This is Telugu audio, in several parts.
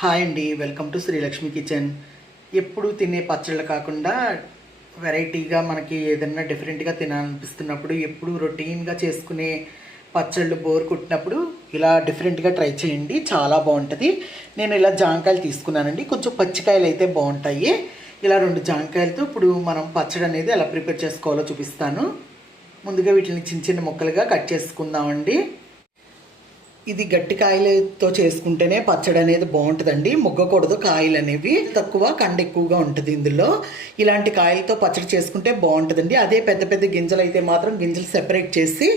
హాయ్ అండి వెల్కమ్ టు శ్రీలక్ష్మి కిచెన్. ఎప్పుడు తినే పచ్చళ్ళు కాకుండా వెరైటీగా మనకి ఏదైనా డిఫరెంట్గా తినాలనిపిస్తున్నప్పుడు ఎప్పుడు రొటీన్గా చేసుకునే పచ్చళ్ళు బోర్ కుట్టినప్పుడు ఇలా డిఫరెంట్గా ట్రై చేయండి చాలా బాగుంటుంది. నేను ఇలా జాంకాయలు తీసుకున్నానండి కొంచెం పచ్చికాయలు అయితే బాగుంటాయి. ఇలా రెండు జాంకాయలతో ఇప్పుడు మనం పచ్చడి అనేది ఎలా ప్రిపేర్ చేసుకోవాలో చూపిస్తాను. ముందుగా వీటిని చిన్న చిన్న ముక్కలుగా కట్ చేసుకుందామండి. ఇది గట్టి కాయలతో చేసుకుంటేనే పచ్చడి అనేది బాగుంటుందండి. ముగ్గకూడదు కాయలు అనేవి తక్కువ కండ ఎక్కువగా ఉంటుంది ఇందులో. ఇలాంటి కాయలతో పచ్చడి చేసుకుంటే బాగుంటుందండి. అదే పెద్ద పెద్ద గింజలు అయితే మాత్రం గింజలు సెపరేట్ చేసి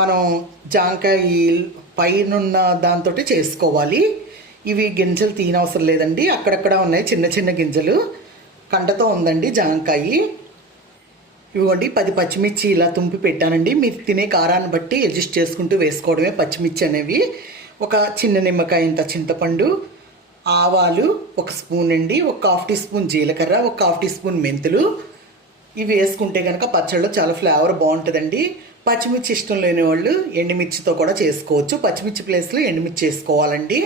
మనం జాంకాయ పైనున్న దాంతో చేసుకోవాలి. ఇవి గింజలు తీయనవసరం లేదండి. అక్కడక్కడ ఉన్నాయి చిన్న చిన్న గింజలు. కండతో ఉందండి జాంకాయ. ఇవ్వండి పది పచ్చిమిర్చి ఇలా తుంపి పెట్టానండి. మీరు తినే కారాన్ని బట్టి అడ్జస్ట్ చేసుకుంటూ వేసుకోవడమే పచ్చిమిర్చి అనేవి. ఒక చిన్న నిమ్మకాయ ఇంత చింతపండు ఆవాలు ఒక స్పూన్ అండి ఒక హాఫ్ టీ స్పూన్ జీలకర్ర ఒక హాఫ్ టీ స్పూన్ మెంతులు. ఇవి వేసుకుంటే కనుక పచ్చళ్ళు చాలా ఫ్లేవర్ బాగుంటుందండి. పచ్చిమిర్చి ఇష్టం లేని వాళ్ళు ఎండుమిర్చితో కూడా చేసుకోవచ్చు. పచ్చిమిర్చి ప్లేస్లో ఎండుమిర్చి చేసుకోవాలండి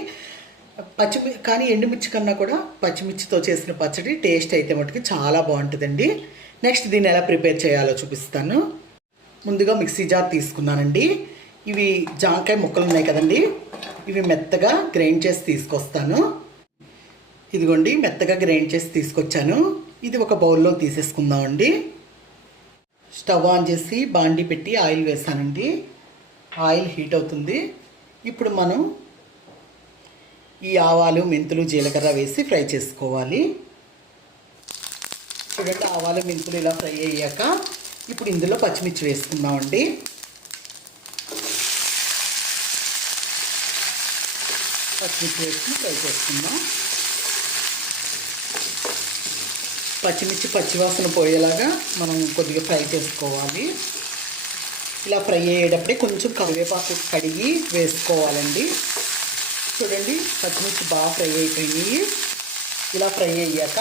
పచ్చిమి కానీ ఎండుమిర్చి కన్నా కూడా పచ్చిమిర్చితో చేసిన పచ్చడి టేస్ట్ అయితే మటుకు చాలా బాగుంటుందండి. నెక్స్ట్ దీన్ని ఎలా ప్రిపేర్ చేయాలో చూపిస్తాను. ముందుగా మిక్సీ జార్ తీసుకున్నానండి. ఇవి జాంకాయ ముక్కలు ఉన్నాయి కదండి. ఇవి మెత్తగా గ్రైండ్ చేసి తీసుకొస్తాను. ఇదిగోండి మెత్తగా గ్రైండ్ చేసి తీసుకొచ్చాను. ఇది ఒక బౌల్లో తీసేసుకుందామండి. స్టవ్ ఆన్ చేసి బాండి పెట్టి ఆయిల్ వేసానండి. ఆయిల్ హీట్ అవుతుంది. ఇప్పుడు మనం ఈ ఆవాలు మెంతులు జీలకర్ర వేసి ఫ్రై చేసుకోవాలి. చూడండి ఆవాలు మెంతులు ఇలా ఫ్రై అయ్యాక ఇప్పుడు ఇందులో పచ్చిమిర్చి వేసుకుందామండి. పచ్చిమిర్చి వేసుకుని ఫ్రై చేసుకుందాం. పచ్చిమిర్చి పచ్చివాసన పోయేలాగా మనం కొద్దిగా ఫ్రై చేసుకోవాలి. ఇలా ఫ్రై అయ్యేటప్పుడే కొంచెం కరివేపాకు కడిగి వేసుకోవాలండి. చూడండి పచ్చిమిర్చి బాగా ఫ్రై అయిపోయినాయి. ఇలా ఫ్రై అయ్యాక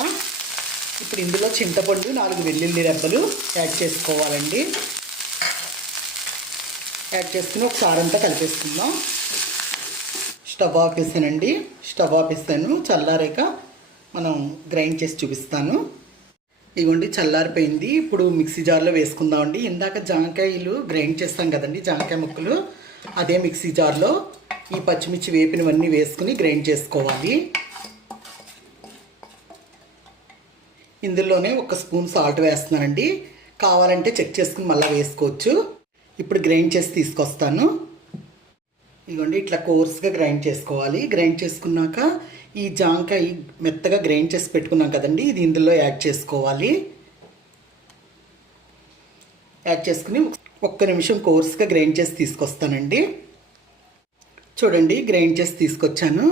ఇప్పుడు ఇందులో చింతపండు నాలుగు వెల్లుల్లి రెబ్బలు యాడ్ చేసుకోవాలండి. యాడ్ చేసుకుని ఒకసారి అంతా కలిపేసుకుందాం. స్టవ్ ఆపేసానండి. స్టవ్ ఆపేసాను. చల్లారాక మనం గ్రైండ్ చేసి చూపిస్తాను. ఇదిగోండి చల్లారిపోయింది. ఇప్పుడు మిక్సీ జార్లో వేసుకుందామండి. ఇందాక జాంకాయలు గ్రైండ్ చేస్తాం కదండి జాంకాయ ముక్కలు. అదే మిక్సీ జార్లో ఈ పచ్చిమిర్చి వేపినవన్నీ వేసుకుని గ్రైండ్ చేసుకోవాలి. ఇందులోనే ఒక స్పూన్ సాల్ట్ వేస్తున్నానండి. కావాలంటే చెక్ చేసుకుని మళ్ళీ వేసుకోవచ్చు. ఇప్పుడు గ్రైండ్ చేసి తీసుకొస్తాను. ఇదిగోండి ఇట్లా కోర్స్గా గ్రైండ్ చేసుకోవాలి. గ్రైండ్ చేసుకున్నాక ఈ జాంకాయ మెత్తగా గ్రైండ్ చేసి పెట్టుకున్నాం కదండి ఇది ఇందులో యాడ్ చేసుకోవాలి. యాడ్ చేసుకుని ఒక్క నిమిషం కోర్స్గా గ్రైండ్ చేసి తీసుకొస్తానండి. చూడండి గ్రైండ్ చేసి తీసుకొచ్చాను.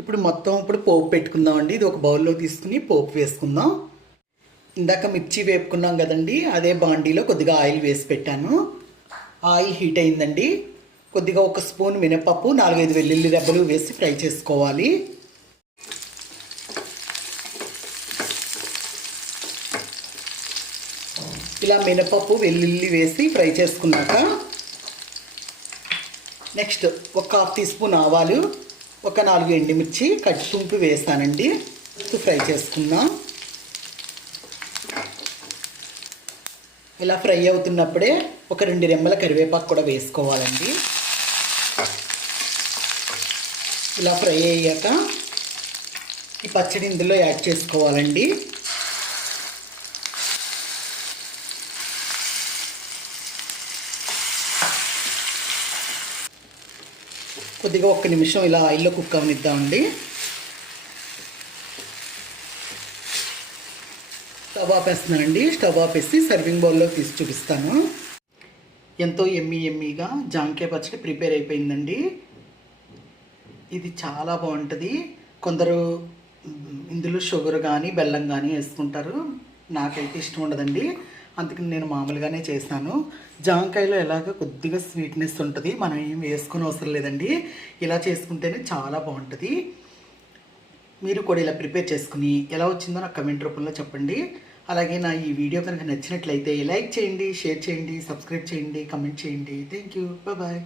ఇప్పుడు మొత్తం ఇప్పుడు పోపు పెట్టుకుందామండి. ఇది ఒక బౌల్లో తీసుకుని పోపు వేసుకుందాం. ఇందాక మిర్చి వేపుకున్నాం కదండి అదే బాండీలో కొద్దిగా ఆయిల్ వేసి పెట్టాను. ఆయిల్ హీట్ అయిందండి. కొద్దిగా ఒక స్పూన్ మినపప్పు నాలుగైదు వెల్లుల్లి రెబ్బలు వేసి ఫ్రై చేసుకోవాలి. ఇలా మినపప్పు వెల్లుల్లి వేసి ఫ్రై చేసుకున్నాక నెక్స్ట్ ఒక హాఫ్ టీ స్పూన్ ఆవాలు ఒక నాలుగు ఎండుమిర్చి కట్టి తుంపి వేసానండి. ఫ్రై చేసుకుందాం. ఇలా ఫ్రై అవుతున్నప్పుడే ఒక రెండు రెమ్మల కరివేపాకు కూడా వేసుకోవాలండి. ఇలా ఫ్రై అయ్యాక ఈ పచ్చడి ఇందులో యాడ్ చేసుకోవాలండి. కొద్దిగా ఒక్క నిమిషం ఇలా ఆయిల్లో కుక్ అవనిద్దామండి. స్టవ్ ఆపేస్తున్నానండి. స్టవ్ ఆపేసి సర్వింగ్ బౌల్లో తీసి చూపిస్తాను. ఎంతో ఎమ్మి ఎమ్మిగా జాంకాయ పచ్చడి ప్రిపేర్ అయిపోయిందండి. ఇది చాలా బాగుంటుంది. కొందరు ఇందులో షుగర్ కానీ బెల్లం కానీ వేసుకుంటారు. నాకైతే ఇష్టం ఉండదండి. అందుకని నేను మామూలుగానే చేస్తాను. జాంకాయలో ఎలాగ కొద్దిగా స్వీట్నెస్ ఉంటుంది. మనం ఏం వేసుకుని అవసరం లేదండి. ఇలా చేసుకుంటేనే చాలా బాగుంటుంది. మీరు కూడా ఇలా ప్రిపేర్ చేసుకుని ఎలా వచ్చిందో నాకు కమెంట్ రూపంలో చెప్పండి. అలాగే నా ఈ వీడియో కనుక నచ్చినట్లయితే లైక్ చేయండి షేర్ చేయండి సబ్స్క్రైబ్ చేయండి కమెంట్ చేయండి. Thank you bye